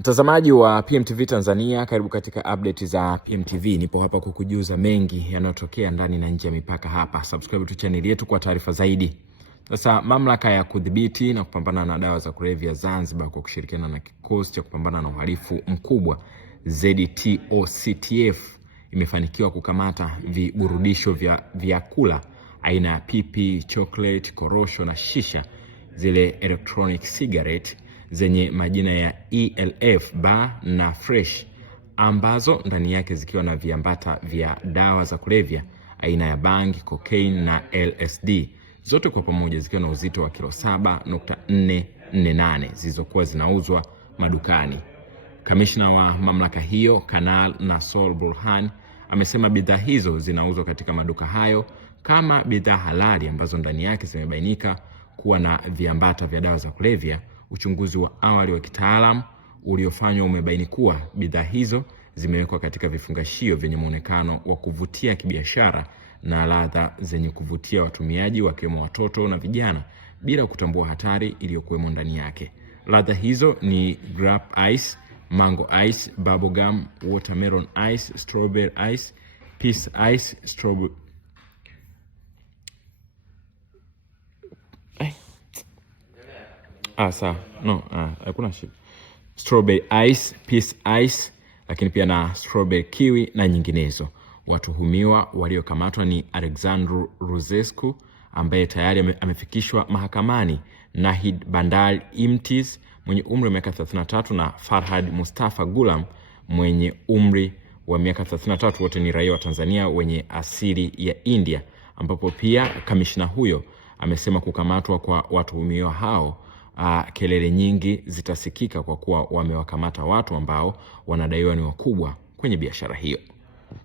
Mtazamaji wa PMTV Tanzania, karibu katika update za PMTV. Nipo hapa kukujuza mengi yanayotokea ndani na nje ya mipaka hapa. Subscribe to channel yetu kwa taarifa zaidi. Sasa mamlaka ya kudhibiti na kupambana na dawa za kulevya Zanzibar kwa kushirikiana na kikosi cha kupambana na uhalifu mkubwa ZTOCTF imefanikiwa kukamata viburudisho vya vyakula aina ya pipi, chocolate, korosho na shisha, zile electronic cigarette zenye majina ya ELF bar na fresh, ambazo ndani yake zikiwa na viambata vya dawa za kulevya aina ya bangi, cocaine na LSD, zote kwa pamoja zikiwa na uzito wa kilo 7.448 zilizokuwa zinauzwa madukani. Kamishna wa mamlaka hiyo Kanal Nasol Burhan amesema bidhaa hizo zinauzwa katika maduka hayo kama bidhaa halali ambazo ndani yake zimebainika kuwa na viambata vya dawa za kulevya. Uchunguzi wa awali wa kitaalamu uliofanywa umebaini kuwa bidhaa hizo zimewekwa katika vifungashio vyenye muonekano wa kuvutia kibiashara na ladha zenye kuvutia watumiaji wakiwemo watoto na vijana, bila kutambua hatari iliyokuwemo ndani yake. Ladha hizo ni grape ice, mango ice, bubblegum, watermelon ice, strawberry ice, peach ice, strawberry hakuna shida. Strawberry ice, peach ice, lakini pia na strawberry kiwi na nyinginezo. Watuhumiwa waliokamatwa ni Alexandru Ruzescu ambaye tayari amefikishwa mahakamani, Nahid Bandal Imtiz mwenye umri wa miaka 33 na Farhad Mustafa Gulam mwenye umri wa miaka 33, wote ni raia wa Tanzania wenye asili ya India, ambapo pia kamishna huyo amesema kukamatwa kwa watuhumiwa hao kelele nyingi zitasikika kwa kuwa wamewakamata watu ambao wanadaiwa ni wakubwa kwenye biashara hiyo.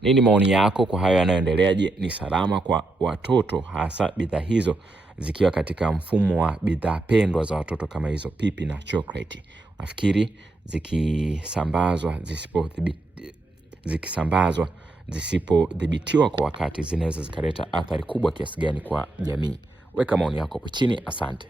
Nini maoni yako kwa hayo yanayoendelea? Je, ni salama kwa watoto, hasa bidhaa hizo zikiwa katika mfumo wa bidhaa pendwa za watoto kama hizo pipi na chocolate? Nafikiri zisipodhibitiwa kwa wakati zinaweza zikaleta athari kubwa kiasi gani kwa jamii? Weka maoni yako hapo chini. Asante.